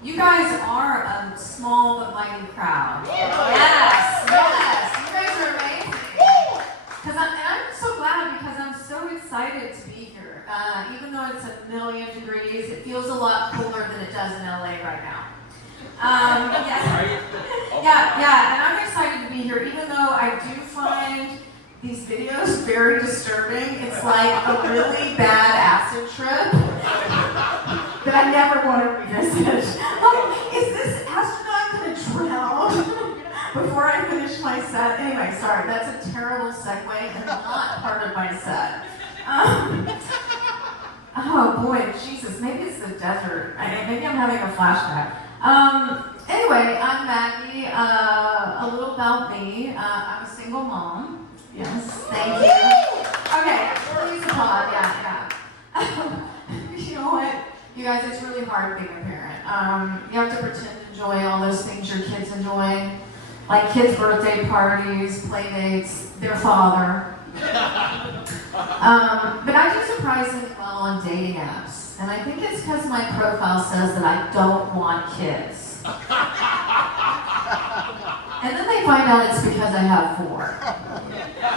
You guys are a small but mighty crowd. Yes, yes. You guys are amazing. And I'm so glad because I'm so excited to be here. Even though it's 1,000,000 degrees, it feels a lot cooler than it does in LA right now. Yeah, and I'm excited to be here, even though I do find these videos very disturbing. It's like a really bad acid trip that I never want to revisit. Is this astronaut going to drown before I finish my set? Anyway, sorry, that's a terrible segue and not part of my set. Oh boy, Jesus, maybe it's the desert. Maybe I'm having a flashback. Anyway, I'm Maggie. A little about me. I'm a single mom. Yes, thank you. Okay, please applaud. Yeah. You know what? You guys, it's really hard being a parent. You have to pretend to enjoy all those things your kids enjoy, like kids' birthday parties, play dates, their father. But I do surprisingly well on dating apps, and I think it's because my profile says that I don't want kids. And then they find out it's because I have 4.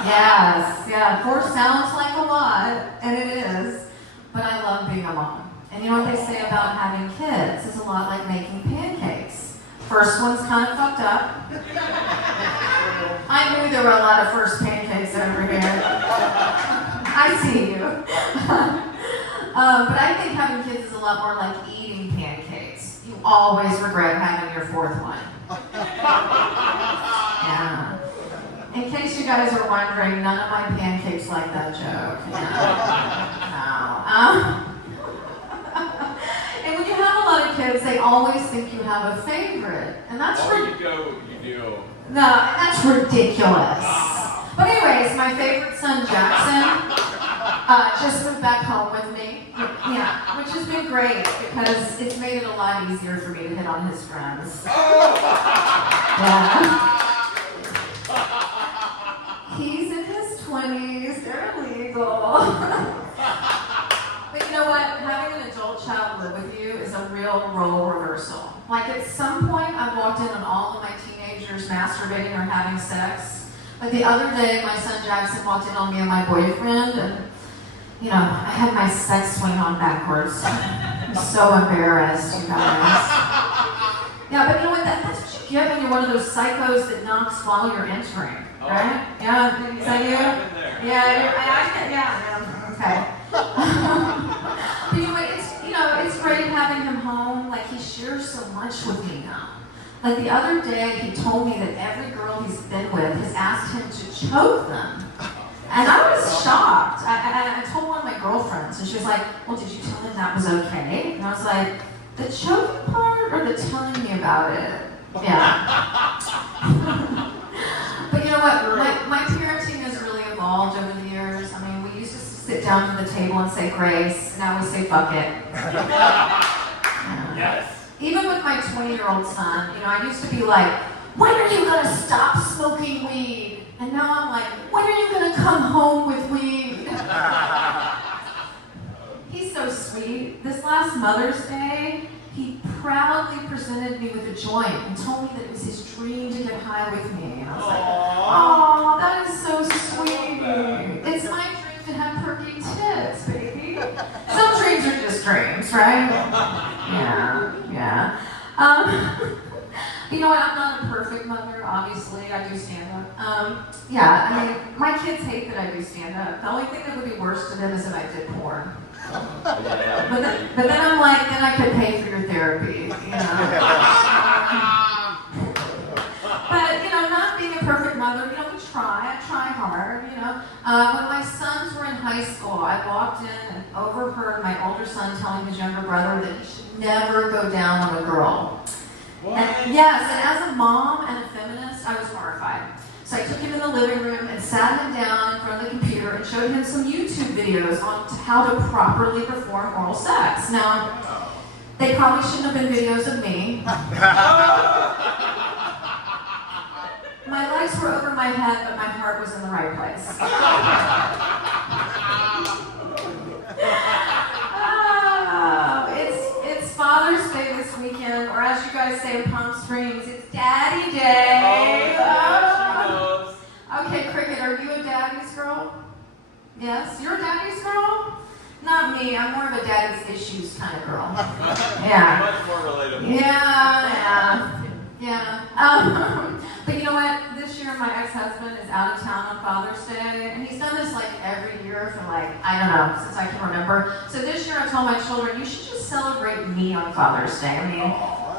Yes, yeah, 4 sounds like a lot, and it is, but I love being a mom. And you know what they say about having kids? It's a lot like making pancakes. First one's kind of fucked up. I knew there were a lot of first pancakes over here. I see you. But I think having kids is a lot more like eating pancakes. You always regret having your 4th one. Yeah. In case you guys are wondering, none of my pancakes like that joke. No. And when you have a lot of kids, they always think you have a favorite. And that's you do. No, that's ridiculous. But anyways, my favorite son, Jackson, just moved back home with me. Yeah, which has been great because it's made it a lot easier for me to hit on his friends. Yeah. He's in his 20s, they're illegal. But you know what? Having an adult child live with you is a real role reversal. Like at some point, I've walked in on all of my teenagers masturbating or having sex. Like the other day, my son Jackson walked in on me and my boyfriend, and you know, I had my sex swing on backwards. I'm so embarrassed, you guys. Yeah, but you know what? That's what you get when you're one of those psychos that knocks while you're entering, right? Yeah, is that you? Yeah, okay. But you know, it's great having him home. Like he shares so much with me now. Like the other day, he told me that every girl he's been with has asked him to choke them. And I was shocked. I told one of my girlfriends, and she was like, well, did you tell him that was okay? And I was like, the choking part or the telling me about it? Yeah. But you know what? My parenting has really evolved over the years. I mean, we used to sit down to the table and say grace. Now we say fuck it. Yes. Even with my 20-year-old son, you know, I used to be like, when are you going to stop smoking weed? And now I'm like, when are you going to come home with weed? He's so sweet. This last Mother's Day, he proudly presented me with a joint and told me that it was his dream to get high with me. And I was like, oh, that is so sweet. It's my dream to have perky tits, baby. Some dreams are just dreams, right? Yeah. You know what, I'm not a perfect mother, obviously, I do stand up. Yeah, I mean, my kids hate that I do stand up. The only thing that would be worse to them is if I did porn. But then I'm like, then I could pay for your therapy, you know. But, you know, not being a perfect mother, you know, I try hard, you know. When my sons were in high school, I walked in and overheard my older son telling his younger brother that he should never go down on a girl. And, yes, and as a mom and a feminist, I was horrified. So I took him in the living room and sat him down in front of the computer and showed him some YouTube videos on how to properly perform oral sex. Now, they probably shouldn't have been videos of me. My legs were over my head, but my heart was in the right place. It's Father's Day. say this weekend, or as you guys say in Palm Springs, it's Daddy Day. Oh, Okay, Cricket, are you a daddy's girl? Yes? You're a daddy's girl? Not me. I'm more of a daddy's issues kind of girl. Yeah. Much more relatable. Yeah. But you know what? This year my ex-husband is out of town on Father's Day, and he's done this like every year for like, I don't know, since I can remember. So this year I told my children, you should just celebrate me on Father's Day. I mean,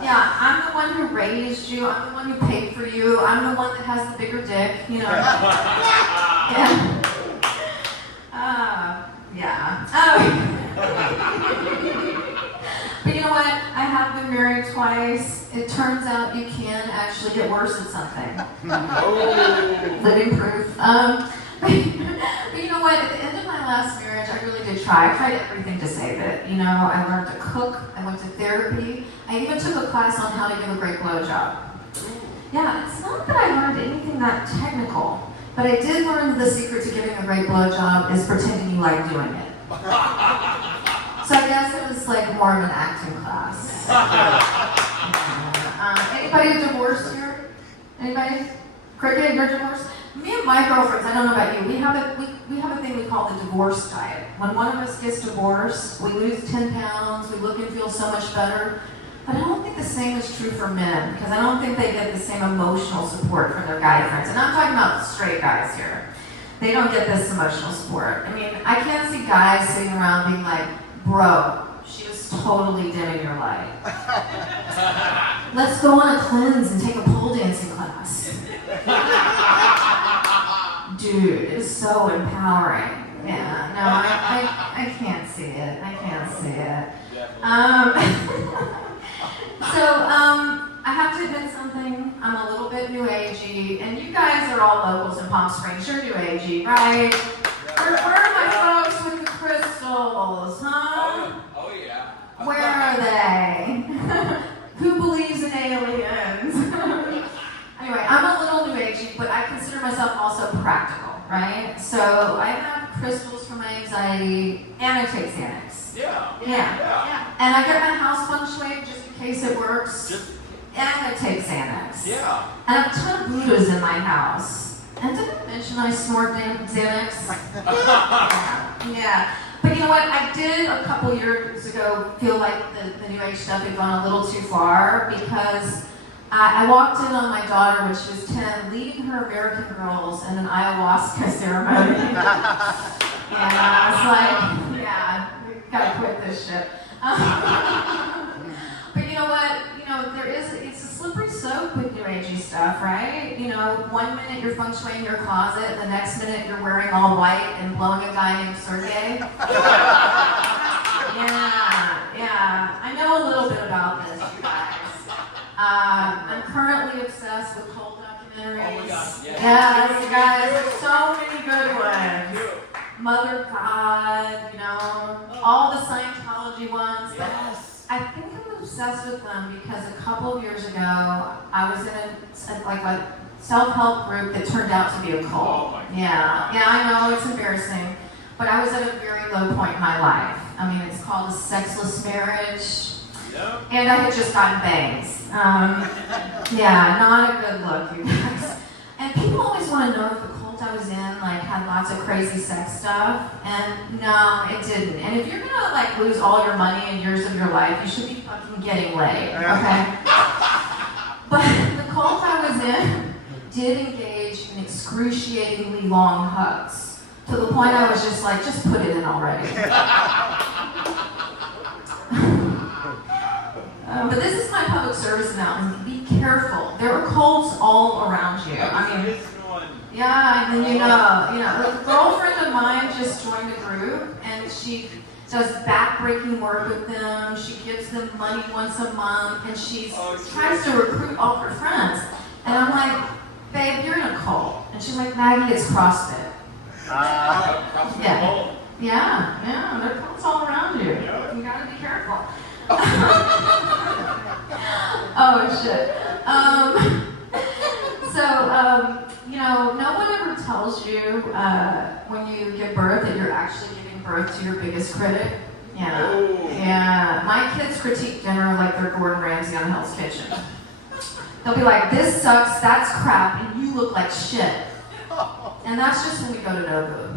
yeah, I'm the one who raised you. I'm the one who paid for you. I'm the one that has the bigger dick, you know. Yeah. But you know what? I have been married twice. It turns out you can actually get worse at something. Living proof. But you know what? At the end of my last marriage, I really did try. I tried everything to save it. You know, I learned to cook. I went to therapy. I even took a class on how to give a great blowjob. Yeah, it's not that I learned anything that technical, but I did learn the secret to giving a great blowjob is pretending you like doing it. So I guess it was like more of an acting class. Anybody divorced here? Anybody? Cricket, you're divorced? Me and my girlfriends, I don't know about you, we have a thing we call the divorce diet. When one of us gets divorced, we lose 10 pounds, we look and feel so much better. But I don't think the same is true for men, because I don't think they get the same emotional support from their guy friends. And I'm talking about straight guys here. They don't get this emotional support. I mean, I can't see guys sitting around being like, bro, she was totally dimming your light. Let's go on a cleanse and take a pole dancing class. Dude, it's so empowering. Yeah, no, I can't see it. I can't see it. I have to admit something. I'm a little bit new agey, and you guys are all locals in Palm Springs. You're new agey, right? Where are my folks with the crystals, huh? Oh yeah. Where are they? Who believes in aliens? Anyway, I'm a little new agey, but I consider myself also practical, right? So I have crystals for my anxiety, and I take Xanax. Yeah. And I get my house feng shui just in case it works. And I take Xanax. Yeah. And I have a ton of Buddhas in my house. And did I mention I snort Xanax? Yeah. But you know what? I did a couple years ago feel like the New Age stuff had gone a little too far because I walked in on my daughter when she was 10, leading her American Girls in an ayahuasca ceremony. And I was like, yeah, we gotta quit this shit. But you know what? You know, it's a slippery slope with New Agey stuff, right? You know, one minute you're feng shuiing your closet, the next minute you're wearing all white and blowing a guy named Sergey. Yeah. I know a little bit about this, you guys. I'm currently obsessed with cult documentaries. Oh my gosh, yes. Yes, guys, there's so many good ones. Mother God, you know, all the Scientology ones. Yes. I think I'm obsessed with them because a couple of years ago, I was in a self-help group that turned out to be a cult. Oh my God. Yeah, I know, it's embarrassing. But I was at a very low point in my life. I mean, it's called a sexless marriage. Yep. And I had just gotten bangs. Yeah, not a good look, you guys. And people always want to know if the cult I was in had lots of crazy sex stuff, and no, it didn't. And if you're gonna lose all your money and years of your life, you should be fucking getting laid, okay? But the cult I was in did engage in excruciatingly long hugs, to the point I was just like, just put it in already. But this is my public service announcement. Be careful. There are cults all around you. I mean, yeah, and then you know, a girlfriend of mine just joined a group, and she does backbreaking work with them. She gives them money once a month, and she tries to recruit all her friends. And I'm like, babe, you're in a cult. And she's like, Maggie, it's CrossFit. Yeah, there are cults all around you. You gotta be careful. Oh shit. No one ever tells you when you give birth that you're actually giving birth to your biggest critic. Yeah. Ooh. Yeah. My kids critique dinner like they're Gordon Ramsay on Hell's Kitchen. They'll be like, this sucks, that's crap, and you look like shit. And that's just when we go to Nobu.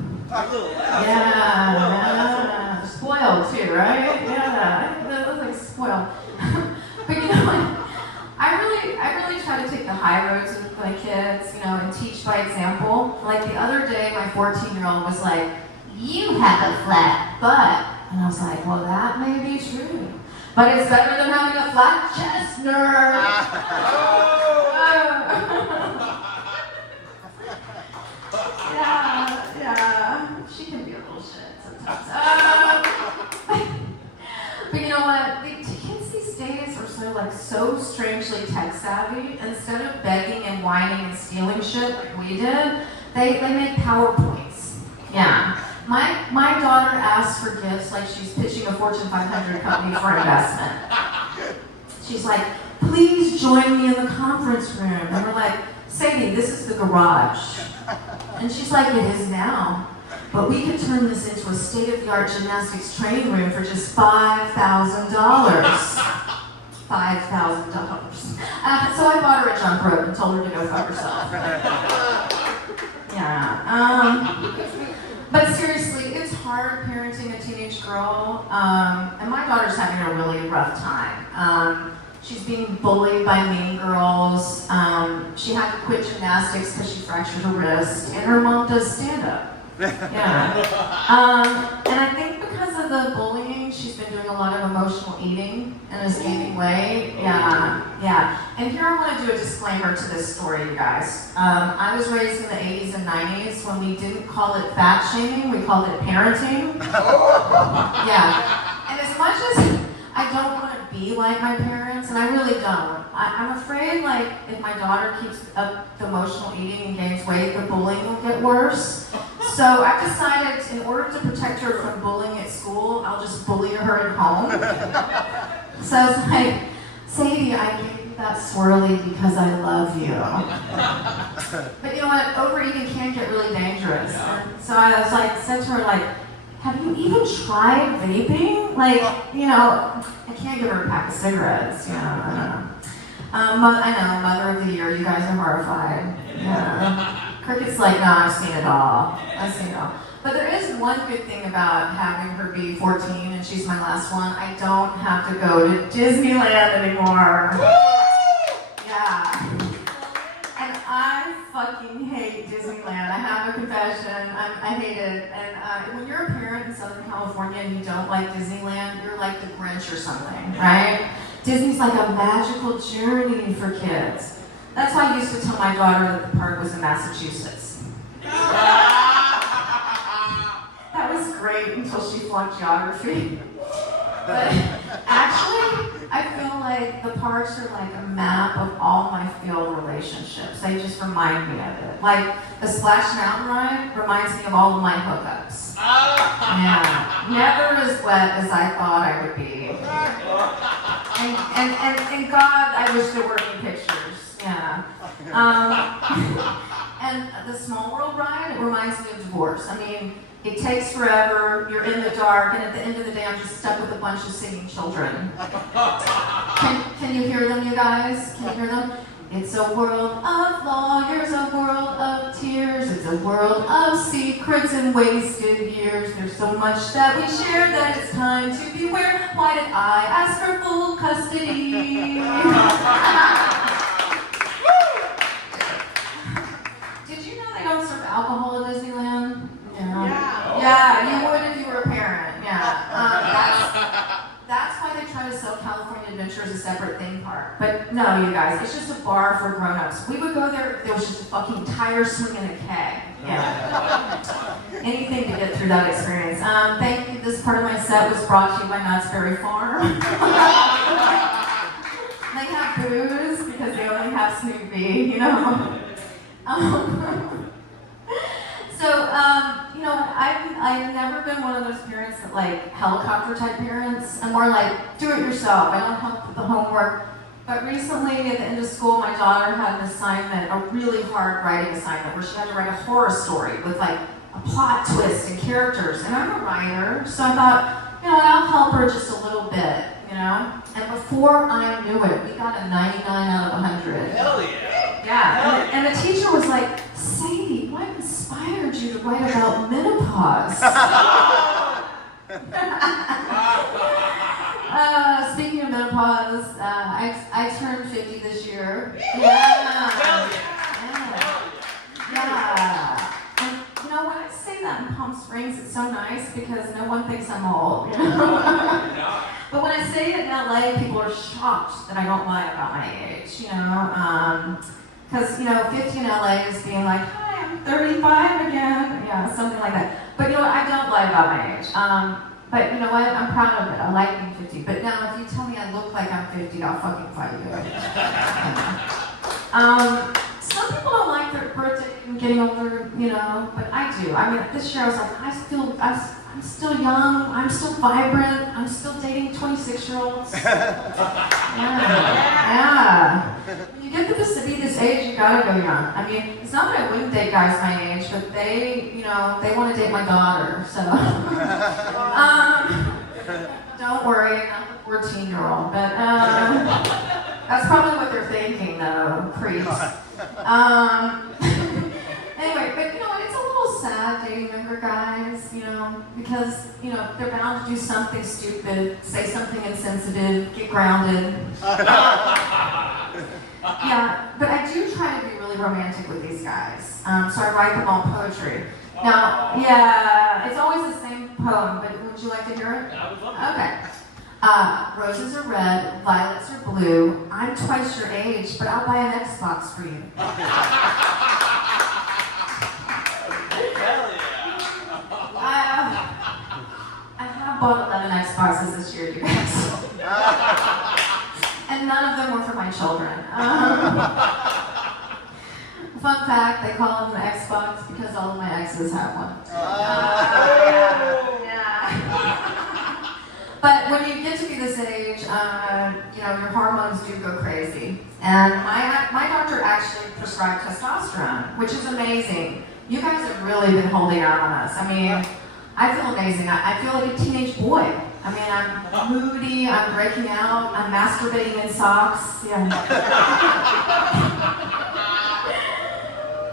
Yeah. Spoiled too, right? Yeah. That looks like spoiled. But you know what? I really try to take the high roads with my kids, you know, and teach by example. Like the other day, my 14-year-old was like, you have a flat butt. And I was like, well, that may be true. But it's better than having a flat chest, nerd. Yeah. She can be a little shit sometimes. But you know what? The kids these days are so strangely tech savvy. Instead of begging and whining and stealing shit like we did, they make PowerPoints. Yeah. My daughter asks for gifts like she's pitching a Fortune 500 company for investment. She's like, please join me in the conference room. And we're like, Sadie, this is the garage. And she's like, it is now. But we could turn this into a state-of-the-art gymnastics training room for just $5,000. $5,000. So I bought her a jump rope and told her to go fuck herself. Yeah. But seriously, it's hard parenting a teenage girl. And my daughter's having a really rough time. She's being bullied by mean girls. She had to quit gymnastics because she fractured her wrist. And her mom does stand-up. Yeah. And I think because of the bullying, she's been doing a lot of emotional eating and is gaining weight. Yeah. And here I want to do a disclaimer to this story, you guys. I was raised in the 80s and 90s when we didn't call it fat shaming, we called it parenting. Yeah. And as much as I don't want to be like my parents, and I really don't. I'm afraid, like, if my daughter keeps up the emotional eating and gains weight, the bullying will get worse. So I decided, in order to protect her from bullying at school, I'll just bully her at home. So I was like, Sadie, I gave you that swirly because I love you. But you know what? Overeating can get really dangerous. And so I was like, said to her, like, have you even tried vaping? Like, you know, I can't give her a pack of cigarettes. Yeah, I know, Mother of the Year, you guys are horrified. Yeah. Cricket's like, no, I've seen it all. But there is one good thing about having her be 14, and she's my last one. I don't have to go to Disneyland anymore. Yeah. And I fucking hate Disneyland. I have a confession. I hate it. And when you're a parent in Southern California and you don't like Disneyland, you're like the Grinch or something, right? Disney's like a magical journey for kids. That's why I used to tell my daughter that the park was in Massachusetts. That was great until she flunked geography. But actually, I feel like the parks are like a map of all my failed relationships. They just remind me of it. Like the Splash Mountain ride reminds me of all of my hookups. Yeah, never as wet as I thought I would be. And God, I wish there were any pictures. Yeah. And the Small World ride, it reminds me of divorce. I mean, it takes forever, you're in the dark, and at the end of the day, I'm just stuck with a bunch of singing children. Can you hear them, you guys? Can you hear them? It's a world of lawyers, a world of tears. It's a world of secrets and wasted years. There's so much that we share that it's time to beware. Why did I ask for full custody? Did you know they don't serve alcohol at Disneyland? Yeah, you would if you were a parent. Yeah. That's why they try to sell California Adventure as a separate theme park. But no, you guys, it's just a bar for grown-ups. We would go there if there was just a fucking tire swing and a keg. Yeah. Anything to get through that experience. Thank you. This part of my set was brought to you by Knott's Berry Farm. They have booze because they only have Snoopy, you know. You know, I've never been one of those parents that like helicopter type parents. I'm more like do it yourself. I don't help with the homework. But recently at the end of school, my daughter had an assignment, a really hard writing assignment, where she had to write a horror story with like a plot twist and characters. And I'm a writer, so I thought, you know, I'll help her just a little bit, you know? And before I knew it, we got a 99 out of 100. Hell yeah. Yeah, and the teacher was like, Sadie, what inspired you to write about menopause? Speaking of menopause, I turned 50 this year. Yeah. And you know, when I say that in Palm Springs, it's so nice because no one thinks I'm old. You know? But when I say it in LA, people are shocked that I don't lie about my age. You know, because you know, 50 in LA is being like, hi, I'm 35 again. Yeah, something like that. But you know what? I don't lie about my age. But you know what? I'm proud of it. I like being 50. But now, if you tell me I look like I'm 50, I'll fucking fight you. Some people don't like their birthday and getting older, you know, but I do. I mean, this year I was like, I'm still young. I'm still vibrant. I'm still dating 26-year-olds. Yeah. When you get to be this age, you gotta go young. I mean, it's not that I wouldn't date guys my age, but they, you know, they want to date my daughter, so. Don't worry, I'm a 14-year-old, but that's probably what they're thinking, though, creeps. Anyway, but you know, it's a little sad dating younger guys, you know, because, you know, they're bound to do something stupid, say something insensitive, get grounded. Yeah, but I do try to be really romantic with these guys, so I write them all poetry. Now, yeah, it's always the same poem, but would you like to hear it? I would love Okay. Roses are red, violets are blue. I'm twice your age, but I'll buy an Xbox for you. Hell I have bought 11 Xboxes this year, you guys. And none of them were for my children. Fun fact, they call them the Xbox because all of my exes have one. Yeah. But when you get to be this age, you know, your hormones do go crazy. And my doctor actually prescribed testosterone, which is amazing. You guys have really been holding out on us. I mean, I feel amazing. I feel like a teenage boy. I mean, I'm moody, I'm breaking out, I'm masturbating in socks. Yeah.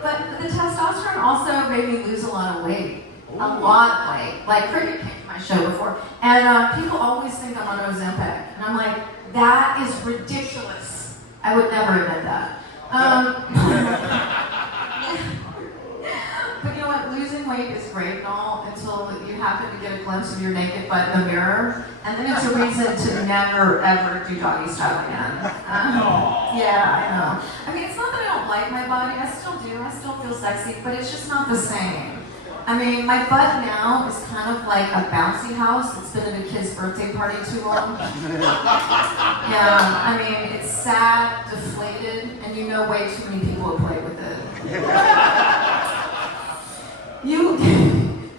But the testosterone also made me lose a lot of weight. A lot of weight. Like, Cricket came to my show before, and people always think I'm on Ozempic. And I'm like, that is ridiculous. I would never admit that. But you know what? Losing weight is great and all until you happen to get a glimpse of your naked butt in the mirror, and then it's a reason to never, ever do doggy style again. Yeah, I know. I mean, it's not that I don't like my body. I still do. I still feel sexy, but it's just not the same. I mean, my butt now is kind of like a bouncy house that's been at a kid's birthday party too long. Yeah, I mean, it's sad, deflated, and you know way too many people have played with it.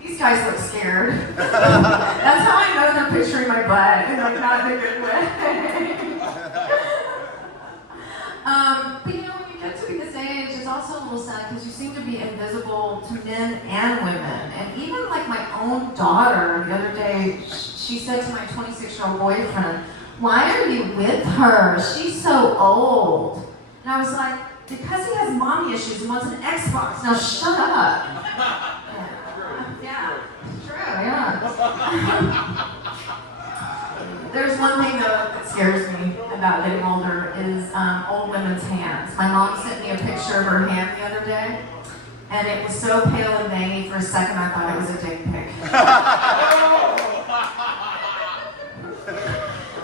These guys look scared. That's how I know they're picturing my butt, and like not in a good way. But you know, when you get to be this age, it's also a little sad because you seem to be invisible to men and women. And even like my own daughter, the other day, she said to my 26-year-old boyfriend, "Why are you with her? She's so old." And I was like, "Because he has mommy issues and wants an Xbox. Now shut up." Yeah, true, yeah. There's one thing though that scares me about getting older is old women's hands. My mom sent me a picture of her hand the other day, and it was so pale and veiny for a second I thought it was a dick pic.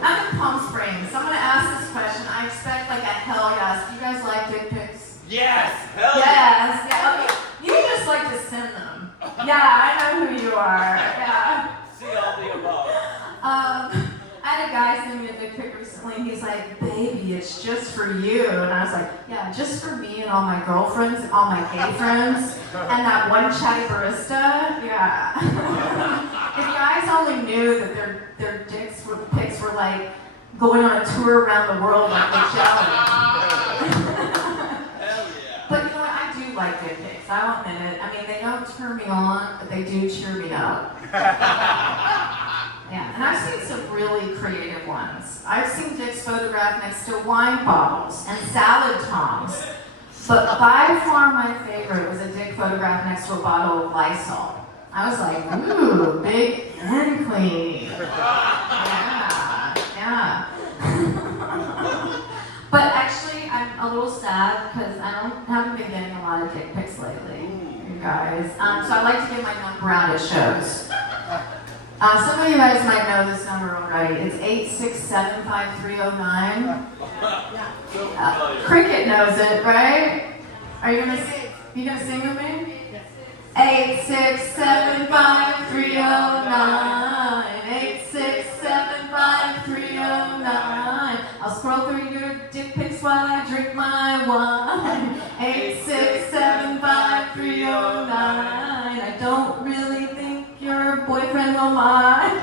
I'm in Palm Springs, so I'm gonna ask this question. I expect like a hell yes. Do you guys like dick pics? Yes! Hell Yes, yeah, okay. You just like to send them. Yeah, I know who you are. Yeah. See all the above. I had a guy send me a dick pic recently, and he's like, "Baby, it's just for you." And I was like, "Yeah, just for me and all my girlfriends and all my gay friends and that one chatty barista." Yeah. If you guys only knew that their pics were like going on a tour around the world like Michelle. But you know what? I do like dick pics. I'll admit it. I mean, they don't turn me on, but they do cheer me up. Yeah, and I've seen some really creative ones. I've seen dicks photographed next to wine bottles and salad tongs. But by far my favorite was a dick photographed next to a bottle of Lysol. I was like, ooh, big and clean. Yeah. But actually, I'm a little sad because haven't been getting a lot of dick pics lately, you guys. So I like to give my number out at shows. Some of you guys might know this number already. It's 8675309. Cricket knows it, right? Are you gonna sing with me? 8675309. 8675309. I'll scroll through your dick pics while I drink my wine. 8675309. I don't really think your boyfriend will mind.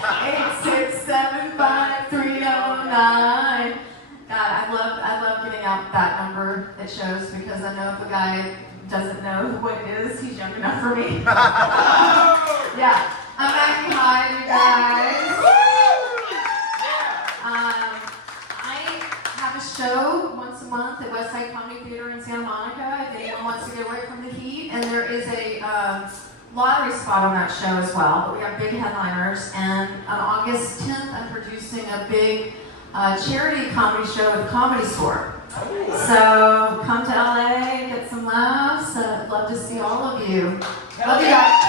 8675309. God, I love giving out that number at shows because I know if a guy doesn't know what it is, he's young enough for me. Yeah, I'm Maggie Hyde, you guys. I have a show once a month at Westside Comedy Theater in Santa Monica if anyone wants to get away from the heat, and there is a lottery spot on that show as well, but we have big headliners, and on August 10th I'm producing a big charity comedy show at the Comedy Store. So come to LA, get some laughs. Love to see all of you. Love you guys.